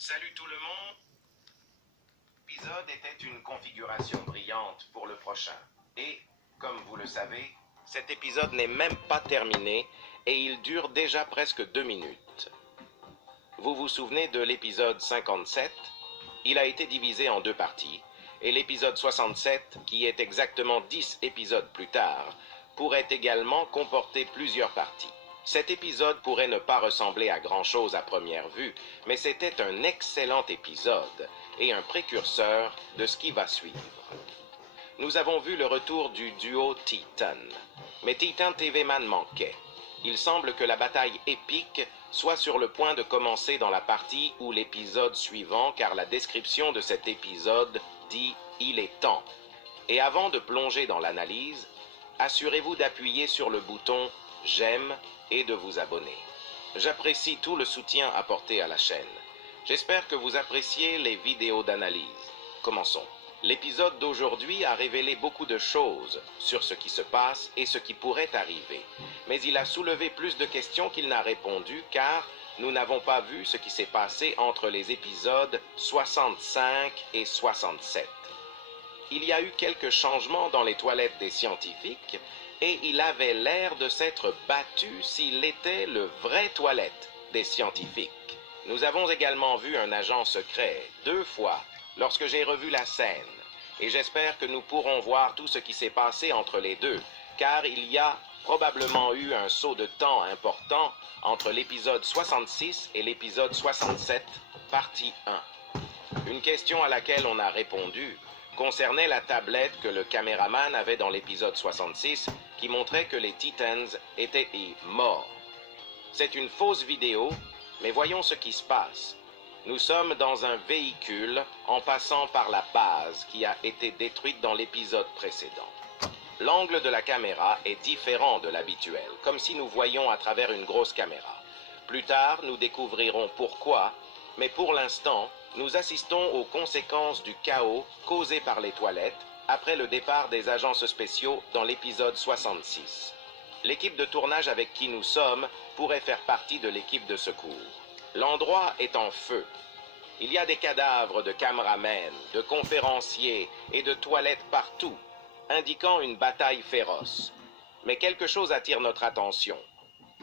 Salut tout le monde. L'épisode était une configuration brillante pour le prochain. Et, comme vous le savez, cet épisode n'est même pas terminé et il dure déjà presque 2 minutes. Vous vous souvenez de l'épisode 57? Il a été divisé en 2 parties, et l'épisode 67, qui est exactement 10 épisodes plus tard, pourrait également comporter plusieurs parties. Cet épisode pourrait ne pas ressembler à grand-chose à première vue, mais c'était un excellent épisode et un précurseur de ce qui va suivre. Nous avons vu le retour du duo Titan, mais Titan TV Man manquait. Il semble que la bataille épique soit sur le point de commencer dans la partie ou l'épisode suivant, car la description de cet épisode dit « Il est temps ». Et avant de plonger dans l'analyse, assurez-vous d'appuyer sur le bouton « J'aime » et de vous abonner. J'apprécie tout le soutien apporté à la chaîne. J'espère que vous appréciez les vidéos d'analyse. Commençons. L'épisode d'aujourd'hui a révélé beaucoup de choses sur ce qui se passe et ce qui pourrait arriver. Mais il a soulevé plus de questions qu'il n'a répondu, car nous n'avons pas vu ce qui s'est passé entre les épisodes 65 et 67. Il y a eu quelques changements dans les toilettes des scientifiques, et il avait l'air de s'être battu s'il était le vrai toilette des scientifiques. Nous avons également vu un agent secret 2 fois lorsque j'ai revu la scène, et j'espère que nous pourrons voir tout ce qui s'est passé entre les deux, car il y a probablement eu un saut de temps important entre l'épisode 66 et l'épisode 67, partie 1. Une question à laquelle on a répondu concernait la tablette que le caméraman avait dans l'épisode 66 qui montrait que les Titans étaient morts. C'est une fausse vidéo, mais voyons ce qui se passe. Nous sommes dans un véhicule en passant par la base qui a été détruite dans l'épisode précédent. L'angle de la caméra est différent de l'habituel, comme si nous voyions à travers une grosse caméra. Plus tard, nous découvrirons pourquoi, mais pour l'instant, nous assistons aux conséquences du chaos causé par les toilettes après le départ des agents spéciaux dans l'épisode 66. L'équipe de tournage avec qui nous sommes pourrait faire partie de l'équipe de secours. L'endroit est en feu. Il y a des cadavres de caméramens, de conférenciers et de toilettes partout, indiquant une bataille féroce. Mais quelque chose attire notre attention.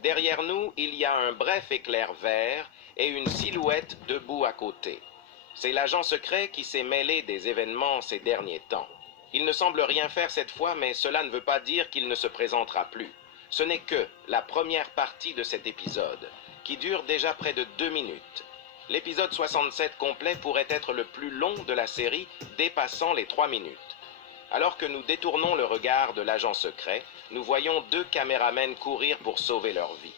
Derrière nous, il y a un bref éclair vert et une silhouette debout à côté. C'est l'agent secret qui s'est mêlé des événements ces derniers temps. Il ne semble rien faire cette fois, mais cela ne veut pas dire qu'il ne se présentera plus. Ce n'est que la première partie de cet épisode, qui dure déjà près de 2 minutes. L'épisode 67 complet pourrait être le plus long de la série, dépassant les 3 minutes. Alors que nous détournons le regard de l'agent secret, nous voyons 2 caméramens courir pour sauver leur vie.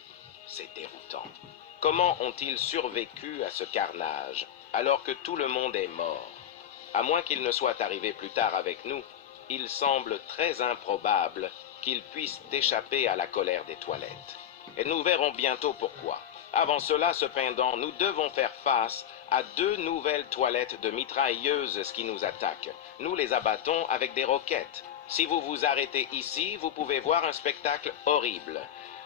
C'est déroutant. Comment ont-ils survécu à ce carnage, alors que tout le monde est mort? À moins qu'il ne soit arrivé plus tard avec nous, il semble très improbable qu'ils puissent échapper à la colère des toilettes. Et nous verrons bientôt pourquoi. Avant cela, cependant, nous devons faire face à 2 nouvelles toilettes de mitrailleuses qui nous attaquent. Nous les abattons avec des roquettes. Si vous vous arrêtez ici, vous pouvez voir un spectacle horrible.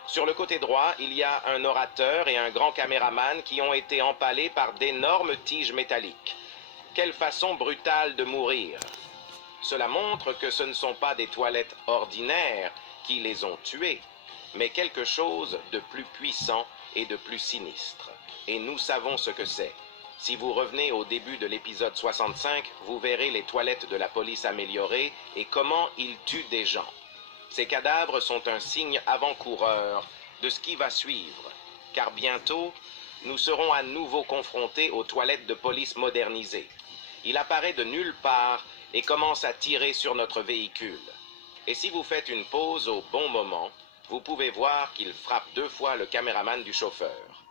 Sur le côté droit, il y a un orateur et un grand caméraman qui ont été empalés par d'énormes tiges métalliques. Quelle façon brutale de mourir! Cela montre que ce ne sont pas des toilettes ordinaires qui les ont tués, mais quelque chose de plus puissant et de plus sinistre. Et nous savons ce que c'est. Si vous revenez au début de l'épisode 65, vous verrez les toilettes de la police améliorées et comment ils tuent des gens. Ces cadavres sont un signe avant-coureur de ce qui va suivre, car bientôt, nous serons à nouveau confrontés aux toilettes de police modernisées. Il apparaît de nulle part et commence à tirer sur notre véhicule. Et si vous faites une pause au bon moment, vous pouvez voir qu'il frappe 2 fois le caméraman du chauffeur.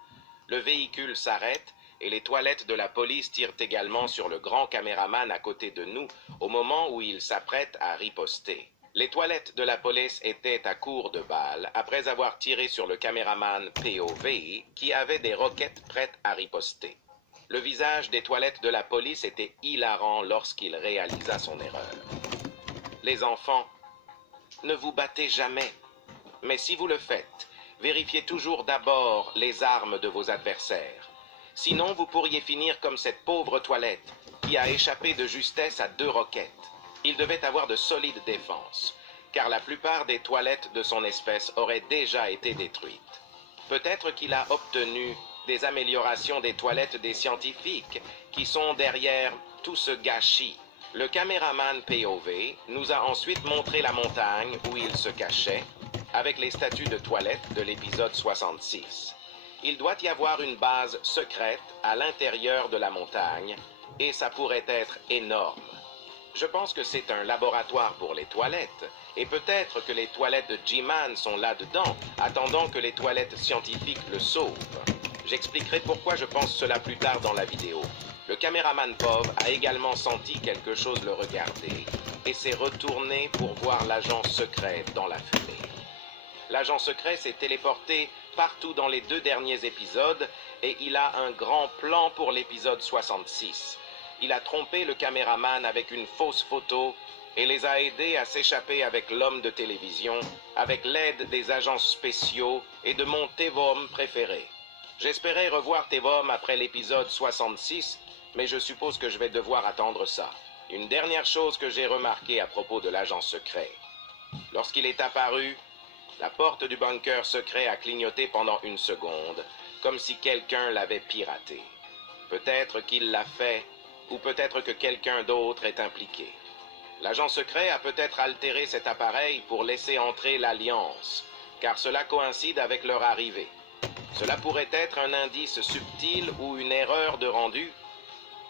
Le véhicule s'arrête et les toilettes de la police tirent également sur le grand caméraman à côté de nous au moment où il s'apprête à riposter. Les toilettes de la police étaient à court de balles après avoir tiré sur le caméraman POV qui avait des roquettes prêtes à riposter. Le visage des toilettes de la police était hilarant lorsqu'il réalisa son erreur. Les enfants, ne vous battez jamais. Mais si vous le faites, vérifiez toujours d'abord les armes de vos adversaires. Sinon, vous pourriez finir comme cette pauvre toilette qui a échappé de justesse à 2 roquettes. Il devait avoir de solides défenses, car la plupart des toilettes de son espèce auraient déjà été détruites. Peut-être qu'il a obtenu des améliorations des toilettes des scientifiques qui sont derrière tout ce gâchis. Le caméraman POV nous a ensuite montré la montagne où il se cachait, avec les statues de toilettes de l'épisode 66. Il doit y avoir une base secrète à l'intérieur de la montagne, et ça pourrait être énorme. Je pense que c'est un laboratoire pour les toilettes, et peut-être que les toilettes de G-Man sont là-dedans, attendant que les toilettes scientifiques le sauvent. J'expliquerai pourquoi je pense cela plus tard dans la vidéo. Le caméraman POV a également senti quelque chose le regarder, et s'est retourné pour voir l'agent secret dans la fumée. L'agent secret s'est téléporté partout dans les 2 derniers épisodes, et il a un grand plan pour l'épisode 66. Il a trompé le caméraman avec une fausse photo et les a aidés à s'échapper avec l'homme de télévision, avec l'aide des agents spéciaux et de mon Tevom préféré. J'espérais revoir Tevom après l'épisode 66, mais je suppose que je vais devoir attendre ça. Une dernière chose que j'ai remarquée à propos de l'agent secret. Lorsqu'il est apparu, la porte du bunker secret a clignoté pendant 1 seconde, comme si quelqu'un l'avait piraté. Peut-être qu'il l'a fait, ou peut-être que quelqu'un d'autre est impliqué. L'agent secret a peut-être altéré cet appareil pour laisser entrer l'Alliance, car cela coïncide avec leur arrivée. Cela pourrait être un indice subtil ou une erreur de rendu,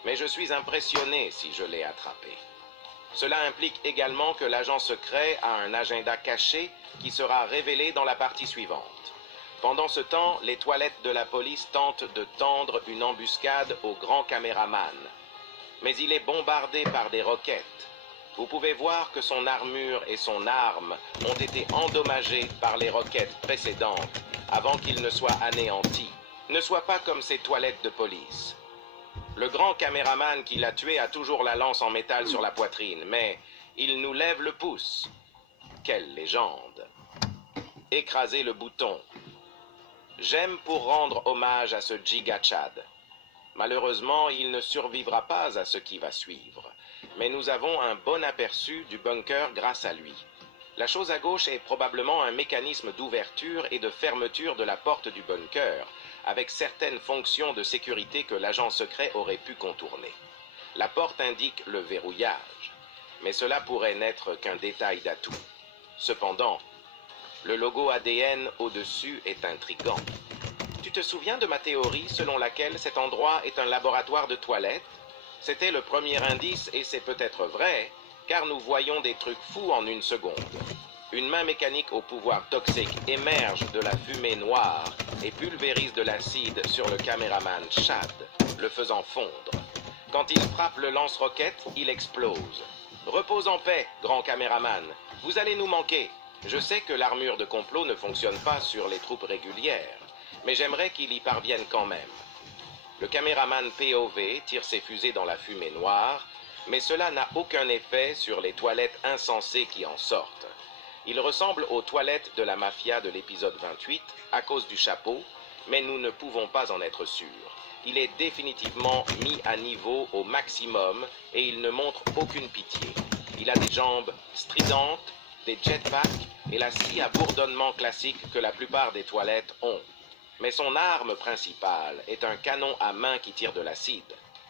mais je suis impressionné si je l'ai attrapé. Cela implique également que l'agent secret a un agenda caché qui sera révélé dans la partie suivante. Pendant ce temps, les toilettes de la police tentent de tendre une embuscade au grand caméraman. Mais il est bombardé par des roquettes. Vous pouvez voir que son armure et son arme ont été endommagées par les roquettes précédentes avant qu'il ne soit anéanti. Ne sois pas comme ces toilettes de police. Le grand caméraman qui l'a tué a toujours la lance en métal sur la poitrine, mais il nous lève le pouce. Quelle légende! Écraser le bouton. J'aime pour rendre hommage à ce Giga Chad. Malheureusement, il ne survivra pas à ce qui va suivre, mais nous avons un bon aperçu du bunker grâce à lui. La chose à gauche est probablement un mécanisme d'ouverture et de fermeture de la porte du bunker, avec certaines fonctions de sécurité que l'agent secret aurait pu contourner. La porte indique le verrouillage, mais cela pourrait n'être qu'un détail d'atout. Cependant, le logo ADN au-dessus est intriguant. Tu te souviens de ma théorie selon laquelle cet endroit est un laboratoire de toilettes? C'était le premier indice et c'est peut-être vrai, car nous voyons des trucs fous en 1 seconde. Une main mécanique au pouvoir toxique émerge de la fumée noire et pulvérise de l'acide sur le caméraman Chad, le faisant fondre. Quand il frappe le lance-roquette, il explose. Repose en paix, grand caméraman. Vous allez nous manquer. Je sais que l'armure de complot ne fonctionne pas sur les troupes régulières, mais j'aimerais qu'il y parvienne quand même. Le caméraman POV tire ses fusées dans la fumée noire, mais cela n'a aucun effet sur les toilettes insensées qui en sortent. Il ressemble aux toilettes de la mafia de l'épisode 28 à cause du chapeau, mais nous ne pouvons pas en être sûrs. Il est définitivement mis à niveau au maximum et il ne montre aucune pitié. Il a des jambes stridentes, des jetpacks et la scie à bourdonnement classique que la plupart des toilettes ont. Mais son arme principale est un canon à main qui tire de l'acide.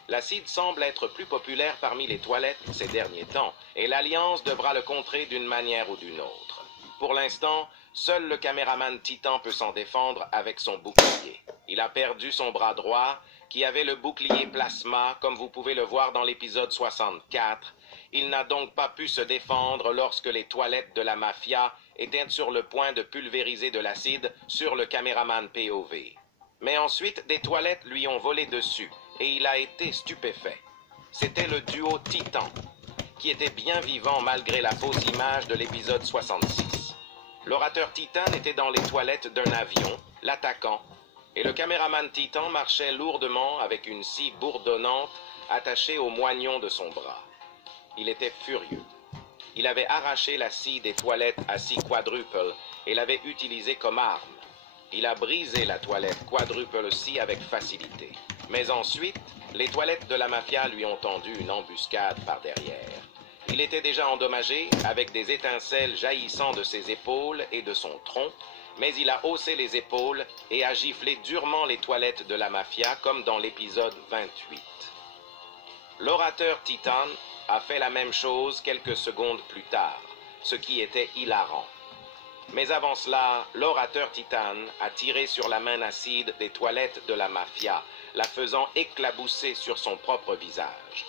L'acide semble être plus populaire parmi les toilettes ces derniers temps, et l'Alliance devra le contrer d'une manière ou d'une autre. Pour l'instant, seul le caméraman Titan peut s'en défendre avec son bouclier. Il a perdu son bras droit, qui avait le bouclier plasma, comme vous pouvez le voir dans l'épisode 64. Il n'a donc pas pu se défendre lorsque les toilettes de la mafia étaient sur le point de pulvériser de l'acide sur le caméraman POV. Mais ensuite, des toilettes lui ont volé dessus, et il a été stupéfait. C'était le duo Titan, qui était bien vivant malgré la fausse image de l'épisode 66. L'orateur Titan était dans les toilettes d'un avion, l'attaquant, et le caméraman Titan marchait lourdement avec une scie bourdonnante attachée au moignon de son bras. Il était furieux. Il avait arraché la scie des toilettes à scie quadruple et l'avait utilisée comme arme. Il a brisé la toilette quadruple scie avec facilité. Mais ensuite, les toilettes de la mafia lui ont tendu une embuscade par derrière. Il était déjà endommagé, avec des étincelles jaillissant de ses épaules et de son tronc, mais il a haussé les épaules et a giflé durement les toilettes de la mafia comme dans l'épisode 28. L'orateur Titan a fait la même chose quelques secondes plus tard, ce qui était hilarant. Mais avant cela, l'orateur Titan a tiré sur la main acide des toilettes de la mafia, la faisant éclabousser sur son propre visage.